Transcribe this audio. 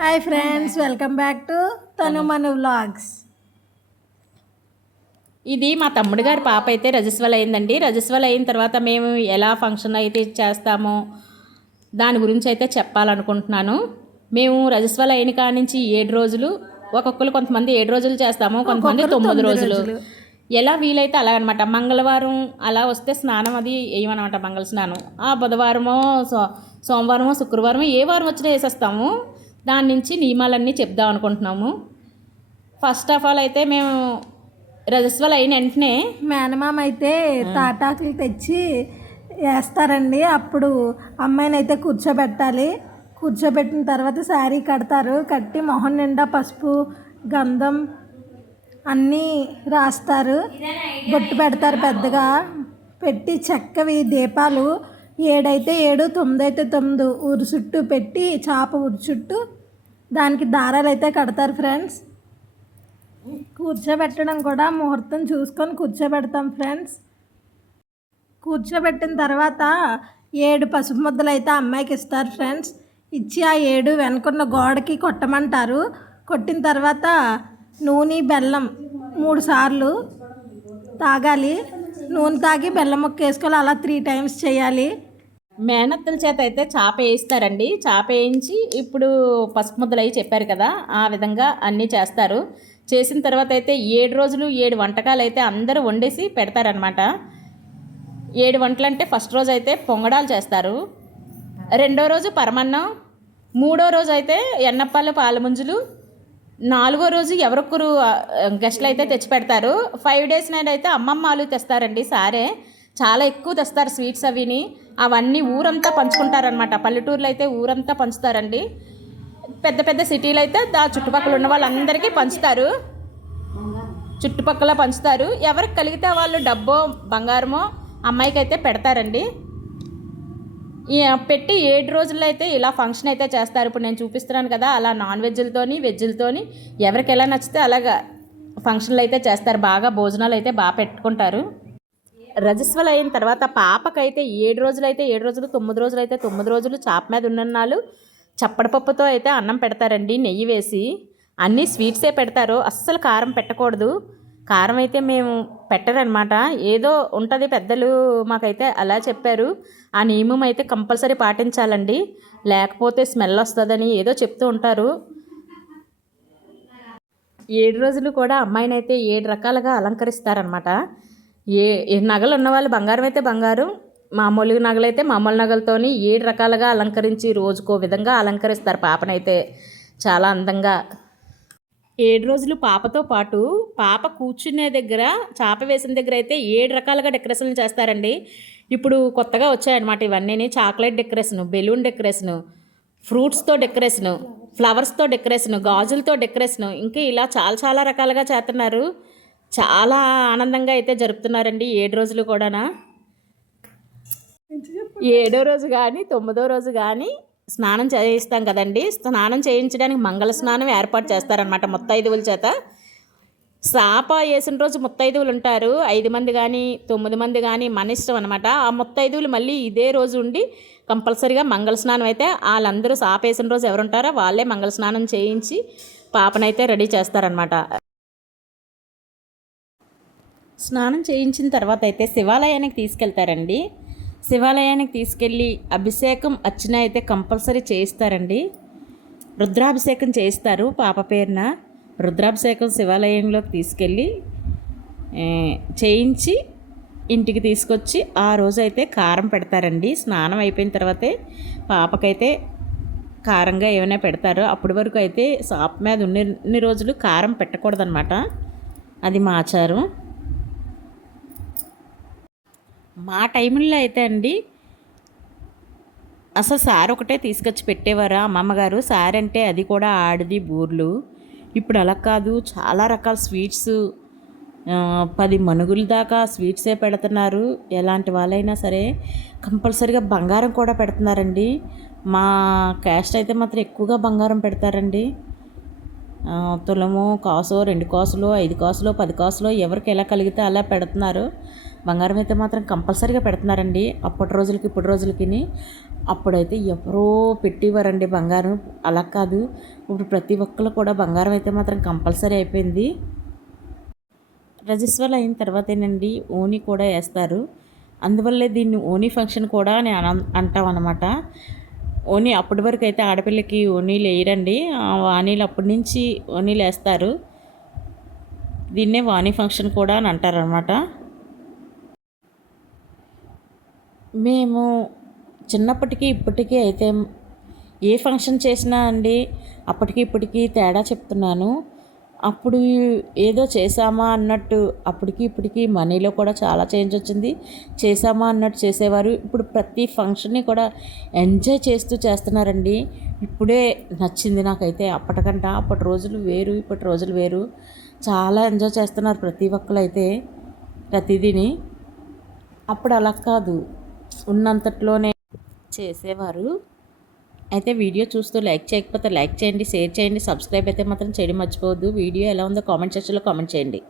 Hi friends welcome back to తను మన vlogs. ఇది మా తమ్ముడు గారి పాప అయితే రజస్వల్ అయిందండి. రజస్వల్ అయిన తర్వాత మేము ఎలా ఫంక్షన్ అయితే చేస్తామో దాని గురించి అయితే చెప్పాలనుకుంటున్నాను. మేము రజస్వల్ అయిన కాడి నుంచి ఏడు రోజులు ఒక్కొక్కరు కొంతమంది ఏడు రోజులు చేస్తాము కొంతమంది తొమ్మిది రోజులు. ఎలా వీలైతే అలాగనమాట. మంగళవారం అలా వస్తే స్నానం అది వేయమన్నమాట మంగళ స్నానం. ఆ బుధవారమో సో సోమవారమో శుక్రవారమో ఏ వారం వచ్చినా వేసేస్తాము. దాని నుంచి నియమాలన్నీ చెప్దాం అనుకుంటున్నాము. ఫస్ట్ ఆఫ్ ఆల్ అయితే మేము రజస్వల్ అయిన వెంటనే మేనమామ అయితే తాటాకులు తెచ్చి వేస్తారండి. అప్పుడు అమ్మాయిని అయితే కూర్చోబెట్టాలి. కూర్చోబెట్టిన తర్వాత శారీ కడతారు. కట్టి మొహం నిండా పసుపు గంధం అన్నీ రాస్తారు. బొట్టు పెడతారు పెద్దగా. పెట్టి చెక్కవి దీపాలు ఏడైతే ఏడు తొమ్మిది అయితే తొమ్మిది ఊరు చుట్టూ పెట్టి చేప ఊరు చుట్టూ దానికి దారాలు అయితే కడతారు ఫ్రెండ్స్. కూర్చోబెట్టడం కూడా ముహూర్తం చూసుకొని కూర్చోబెడతాం ఫ్రెండ్స్. కూర్చోబెట్టిన తర్వాత ఏడు పసుపు ముద్దలు అయితే అమ్మాయికి ఇస్తారు ఫ్రెండ్స్. ఇచ్చి ఆ ఏడు వెనుకున్న గోడకి కొట్టమంటారు. కొట్టిన తర్వాత నూనె బెల్లం మూడు సార్లు తాగాలి. నూనె తాగి బెల్లం ముక్క వేసుకోవాలి. అలా త్రీ టైమ్స్ చేయాలి. మేనత్తల చేత అయితే చాప వేయిస్తారండి. చాప వేయించి ఇప్పుడు పసుపు ముద్దలు అవి చెప్పారు కదా ఆ విధంగా అన్నీ చేస్తారు. చేసిన తర్వాత అయితే ఏడు రోజులు ఏడు వంటకాలు అయితే అందరూ వండేసి పెడతారనమాట ఏడు వంటలు అంటే ఫస్ట్ రోజు అయితే పొంగడాలు చేస్తారు. రెండో రోజు పరమన్నం మూడో రోజు అయితే ఎన్నప్పాలు పాలముంజులు నాలుగో రోజు ఎవరొక్కరు గెస్ట్లు అయితే తెచ్చి పెడతారు. ఫైవ్ డేస్ నైట్ అయితే అమ్మమ్మాలు తెస్తారండి సారే. చాలా ఎక్కువ తెస్తారు స్వీట్స్ అవిని. అవన్నీ ఊరంతా పంచుకుంటారనమాట పల్లెటూరులో అయితే ఊరంతా పంచుతారండి. పెద్ద పెద్ద సిటీలు అయితే దా చుట్టుపక్కల ఉన్న వాళ్ళందరికీ పంచుతారు. చుట్టుపక్కల పంచుతారు. ఎవరికి కలిగితే వాళ్ళు డబ్బో బంగారమో అమ్మాయికి అయితే పెడతారండి పెట్టి ఏడు రోజుల్లో అయితే ఇలా ఫంక్షన్ అయితే చేస్తారు. ఇప్పుడు నేను చూపిస్తున్నాను కదా అలా నాన్ వెజ్లతోని వెజ్లతోని ఎవరికి ఎలా నచ్చితే అలాగా ఫంక్షన్లు అయితే చేస్తారు. బాగా భోజనాలు అయితే బాగా పెట్టుకుంటారు. రజస్వలు అయిన తర్వాత పాపకైతే ఏడు రోజులు అయితే ఏడు రోజులు తొమ్మిది రోజులు అయితే తొమ్మిది రోజులు చాప మీద ఉన్నన్నాళ్ళు చప్పడపప్పుతో అయితే అన్నం పెడతారండి నెయ్యి వేసి. అన్నీ స్వీట్సే పెడతారు. అస్సలు కారం పెట్టకూడదు. కారం అయితే మేము పెట్టరనమాట. ఏదో ఉంటుంది పెద్దలు మాకైతే అలా చెప్పారు. ఆ నియమం అయితే కంపల్సరీ పాటించాలండి. లేకపోతే స్మెల్ వస్తుందని ఏదో చెప్తూ ఉంటారు. ఏడు రోజులు కూడా అమ్మాయిని అయితే ఏడు రకాలుగా అలంకరిస్తారనమాట. ఏ ఏ నగలు ఉన్నవాళ్ళు బంగారం అయితే బంగారం మామూలు నగలైతే మామూలు నగలతోని ఏడు రకాలుగా అలంకరించి రోజుకో విధంగా అలంకరిస్తారు పాపనైతే. చాలా అందంగా. ఏడు రోజులు పాపతో పాటు పాప కూర్చునే దగ్గర చాప వేసిన దగ్గర అయితే ఏడు రకాలుగా డెకరేషన్లు చేస్తారండి. ఇప్పుడు కొత్తగా వచ్చాయన్నమాట ఇవన్నీ చాక్లెట్ డెకరేషన్ బెలూన్ డెకరేషన్ ఫ్రూట్స్తో డెకరేషను ఫ్లవర్స్తో డెకరేషను గాజులతో డెకరేషను ఇంకా ఇలా చాలా చాలా రకాలుగా చేస్తున్నారు. చాలా ఆనందంగా అయితే జరుపుతున్నారండి ఏడు రోజులు కూడానా. ఏడో రోజు కానీ తొమ్మిదో రోజు కానీ స్నానం చేయిస్తాం కదండి. స్నానం చేయించడానికి మంగళ స్నానం ఏర్పాటు చేస్తారనమాట ముత్తైదువుల చేత. సాప వేసిన రోజు ముత్తైదువులు ఉంటారు. ఐదు మంది కానీ తొమ్మిది మంది కానీ మన ఇష్టం అనమాట ఆ ముత్తైదువులు మళ్ళీ ఇదే రోజు ఉండి కంపల్సరీగా మంగళ స్నానం అయితే వాళ్ళందరూ సాప వేసిన రోజు ఎవరుంటారో వాళ్ళే మంగళ స్నానం చేయించి పాపనైతే రెడీ చేస్తారనమాట స్నానం చేయించిన తర్వాత అయితే శివాలయానికి తీసుకెళ్తారండి. శివాలయానికి తీసుకెళ్ళి అభిషేకం అర్చన అయితే కంపల్సరీ చేయిస్తారండి. రుద్రాభిషేకం చేయిస్తారు పాప పేరున. రుద్రాభిషేకం శివాలయంలోకి తీసుకెళ్ళి చేయించి ఇంటికి తీసుకొచ్చి ఆ రోజు అయితే కారం పెడతారండి. స్నానం అయిపోయిన తర్వాతే పాపకైతే కారంగా ఏమైనా పెడతారు అప్పటి వరకు అయితే షాప్ మీద ఉన్నన్ని రోజులు కారం పెట్టకూడదనమాట అది మా ఆచారం. మా టైంలో అయితే అండి అసలు సార్ ఒకటే తీసుకొచ్చి పెట్టేవారా? అమ్మమ్మగారు సార్ అంటే అది కూడా ఆడిది బూర్లు. ఇప్పుడు అలా కాదు చాలా రకాల స్వీట్స్ పది మనుగుల దాకా స్వీట్సే పెడుతున్నారు. ఎలాంటి వాళ్ళైనా సరే కంపల్సరీగా బంగారం కూడా పెడుతున్నారండి. మా క్యాస్ట్ అయితే మాత్రం ఎక్కువగా బంగారం పెడతారండి. తులము కాసో రెండు కాసులు ఐదు కాసులు పది కాసులు ఎవరికి ఎలా కలిగితే అలా పెడుతున్నారు. బంగారం అయితే మాత్రం కంపల్సరీగా పెడుతున్నారండి. అప్పటి రోజులకి ఇప్పటి రోజులకి అప్పుడైతే ఎవరో పెట్టేవారండి బంగారం. అలా కాదు. ఇప్పుడు ప్రతి ఒక్కరు కూడా బంగారం అయితే మాత్రం కంపల్సరీ అయిపోయింది. రజస్వల్ అయిన తర్వాతేనండి ఓని కూడా వేస్తారు. అందువల్లే దీన్ని ఓనీ ఫంక్షన్ కూడా అని అన- అంటాం అనమాట ఓనీ అప్పటి వరకు అయితే ఆడపిల్లకి ఓనీలు వేయరండి ఆ వాణీలు అప్పటి నుంచి ఓనీలు వేస్తారు దీన్నే వాణి ఫంక్షన్ కూడా అని అంటారనమాట మేము చిన్నప్పటికీ ఇప్పటికీ అయితే ఏ ఫంక్షన్ చేసినా అండి అప్పటికి ఇప్పటికీ తేడా చెప్తున్నాను. అప్పుడు ఏదో చేసామా అన్నట్టు అప్పటికి ఇప్పటికి మనీలో కూడా చాలా చేంజ్ వచ్చింది. చేసామా అన్నట్టు చేసేవారు. ఇప్పుడు ప్రతి ఫంక్షన్ని కూడా ఎంజాయ్ చేస్తూ చేస్తున్నారండి. ఇప్పుడే నచ్చింది నాకైతే అప్పటికంట. అప్పటి రోజులు వేరు ఇప్పటి రోజులు వేరు. చాలా ఎంజాయ్ చేస్తున్నారు ప్రతి ఒక్కరు అయితే ప్రతిదీని. అప్పుడు అలా కాదు. ఉన్నంతట్లోనే చేసేవారు. అయితే వీడియో చూస్తూ లైక్ చేయకపోతే లైక్ చేయండి షేర్ చేయండి సబ్స్క్రైబ్ అయితే మాత్రం చేయడం మర్చిపోవద్దు. వీడియో ఎలా ఉందో కామెంట్ సెక్షన్లో కామెంట్ చేయండి.